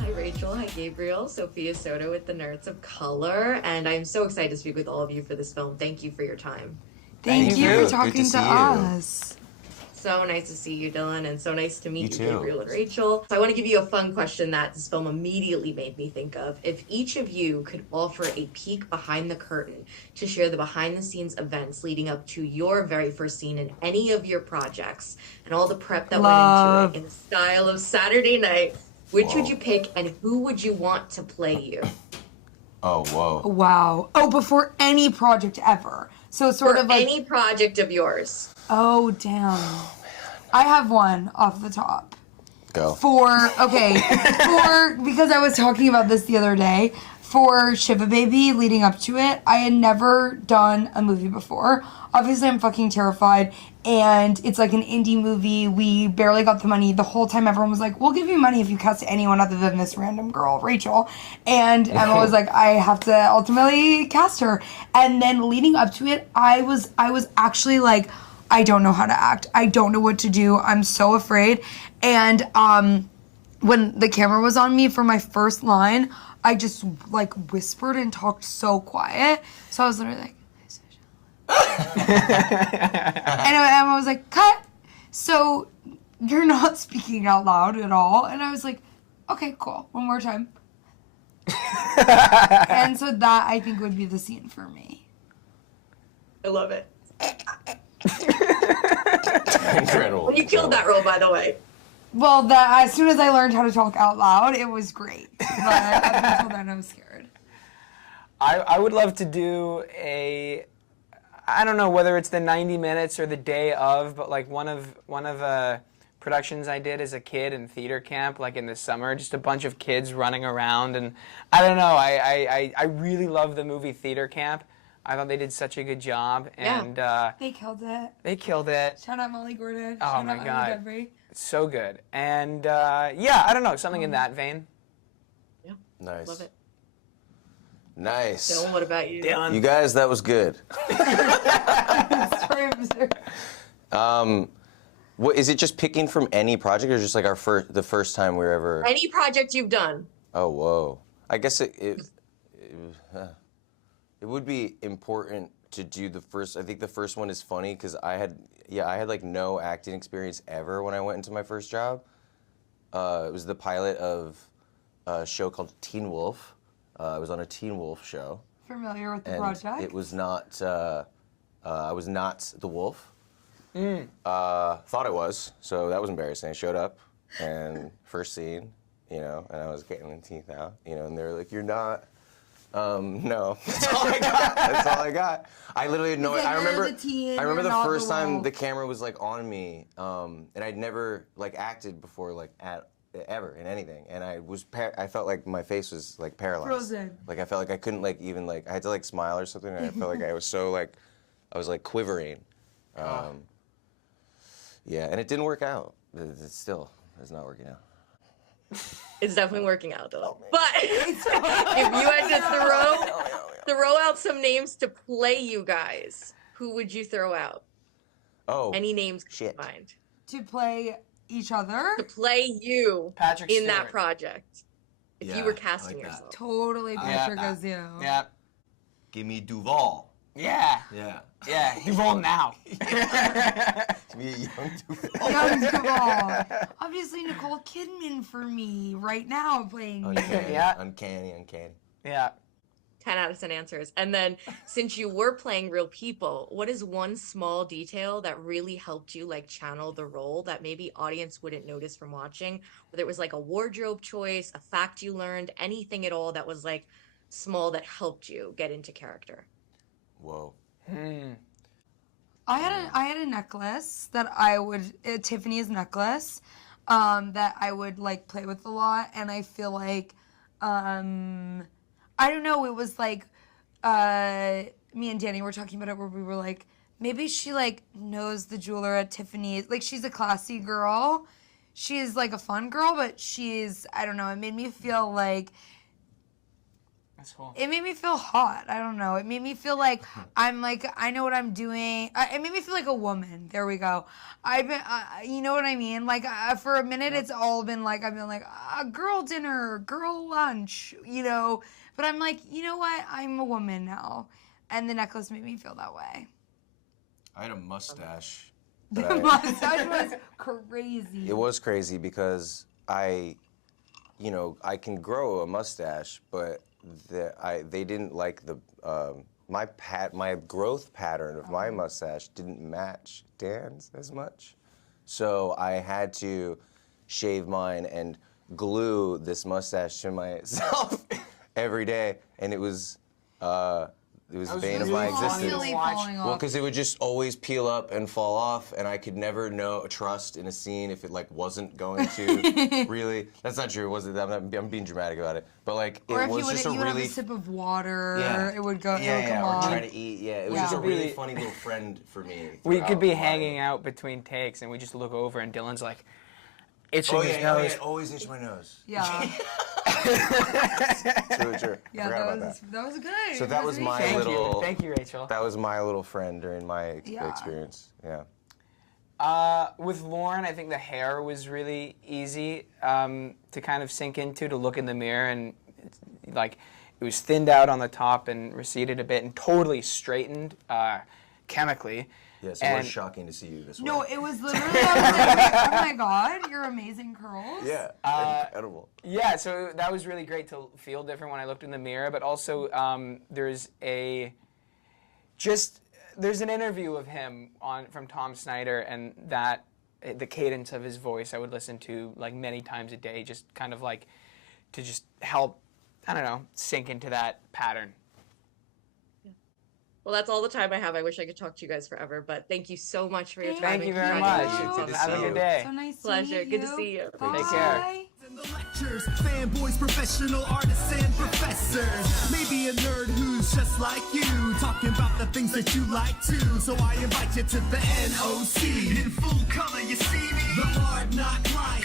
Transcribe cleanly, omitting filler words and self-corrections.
Hi, Rachel. Hi, Gabriel. Sophia Soto with the Nerds of Color. And I'm so excited to speak with all of you for this film. Thank you for your time. Thank you for Good talking to us. So nice to see you, Dylan, and so nice to meet You you, too. Gabriel and Rachel. So I want to give you a fun question that this film immediately made me think of. If each of you could offer a peek behind the curtain to share the behind-the-scenes events leading up to your very first scene in any of your projects and all the prep that went into it in the style of Saturday Night, which would you pick and who would you want to play you? Oh, whoa. Wow. Oh, before any project ever. So sort For of like any project of yours. Oh, damn. I have one off the top. Go. Because I was talking about this the other day, for Shiva Baby leading up to it, I had never done a movie before. Obviously, I'm fucking terrified, and it's like an indie movie. We barely got the money. The whole time everyone was like, we'll give you money if you cast anyone other than this random girl, Rachel. And Emma was like, I have to ultimately cast her. And then leading up to it, I was actually like, I don't know how to act. I don't know what to do. I'm so afraid. And when the camera was on me for my first line, I just like whispered and talked so quiet. So I was literally like, and Emma was like, cut. So you're not speaking out loud at all. And I was like, okay, cool. One more time. And so that I think would be the scene for me. I love it. Incredible. You killed that role, by the way. Well, that as soon as I learned how to talk out loud, it was great. But up until then, I was scared. I would love to do I don't know whether it's the 90 minutes or the day of, but like one of productions I did as a kid in theater camp, like in the summer, just a bunch of kids running around, and I don't know. I really love the movie Theater Camp. I thought they did such a good job, and They killed it. they killed it. Shout out Molly Gordon. Oh Shout my out God. Emma Debris. So good, and yeah, I don't know, something in that vein. Yeah. Nice. Love it. Nice. Dylan, what about you? Dylan. You guys, that was good. What is it? Just picking from any project, or just like the first time we were ever? Any project you've done. Oh, whoa. I guess it would be important to do the first. I think the first one is funny because I had like no acting experience ever when I went into my first job. It was the pilot of a show called Teen Wolf. I was on a Teen Wolf show. Familiar with the And project? it was not. I was not the wolf. Thought it was, so that was embarrassing. I showed up, and first scene, and I was getting my teeth out, and they were like, "You're not." No, that's all I got. That's all I got. I literally had no. I remember the first time the camera was like on me, and I'd never like acted before, like ever in anything, and I felt like my face was like paralyzed. Frozen. Like I felt like I couldn't like even like I had to like smile or something, and I felt like I was so like I was like quivering. Yeah, and it didn't work out. It's not working out. It's definitely working out, though. But if you had to throw out some names to play you guys, who would you throw out? Oh, Any names shit. in mind? To play each other? To play you Patrick in Stewart. that project. If you were casting yourself. Totally Patrick as you. Yeah. Give me Duval. Yeah. Yeah. Yeah. Duval now. Give me a young Duval. Young Duval. Obviously Nicole Kidman for me right now playing me. Uncanny, Yeah. uncanny. Yeah. 10 out of 10 answers. And then, since you were playing real people, what is one small detail that really helped you like channel the role that maybe audience wouldn't notice from watching? Whether it was like a wardrobe choice, a fact you learned, anything at all that was like small that helped you get into character. Whoa. I had a necklace that I would Tiffany's necklace that I would like play with a lot, and I feel like I don't know, it was like me and Danny were talking about it where we were like, maybe she like knows the jeweler at Tiffany's, like she's a classy girl, she's like a fun girl, but she's, I don't know, it made me feel like That's cool. It made me feel hot. I don't know. It made me feel like I'm like I know what I'm doing. It made me feel like a woman. There we go. I've been, you know what I mean? Like for a minute, it's all been like I've been like girl dinner, girl lunch, you know. But I'm like, you know what? I'm a woman now, and the necklace made me feel that way. I had a mustache. The mustache was crazy. It was crazy because I can grow a mustache, but they didn't like the my growth pattern of my mustache didn't match Dan's as much, so I had to shave mine and glue this mustache to myself every day, and it was the bane of my existence. Constantly falling Well, off. because it would just always peel up and fall off, and I could never trust in a scene if it like wasn't going to. Really, that's not true. Was it? I'm being dramatic about it, but like Or it if was you just would a have really a sip of water, Yeah. it would go. yeah, it would come or on. try to eat. Yeah, it was Yeah. just a really Really- funny little friend for me. We could be throughout my- hanging out between takes, and we just look over, and Dylan's like itching Oh his yeah, nose. always itch my nose. Yeah, True. yeah, Forgot about that was good. So that was my Thank little. you, thank you, Rachel. That was my little friend during my Yeah. experience. Yeah. With Lorne, I think the hair was really easy to kind of sink into, to look in the mirror, and like it was thinned out on the top and receded a bit and totally straightened chemically. Yes, it was shocking to see you this way. No, it was literally. I was like, oh my god, your amazing curls. Yeah, incredible. Yeah, so that was really great to feel different when I looked in the mirror, but also there's an interview of him from Tom Snyder, and that the cadence of his voice I would listen to like many times a day, just kind of like to just help, I don't know, sink into that pattern. Well, that's all the time I have. I wish I could talk to you guys forever, but thank you so much for your time. Thank and you very much. congratulations on Good to Have a see good you. day. So nice Pleasure. to meet Good you. to see you. Bye. Take care. In the lectures, fanboys, professional artists, and professors. Maybe a nerd who's just like you, talking about the things that you like too. So I invite you to the NOC. In full color, you see me. The hard knock life.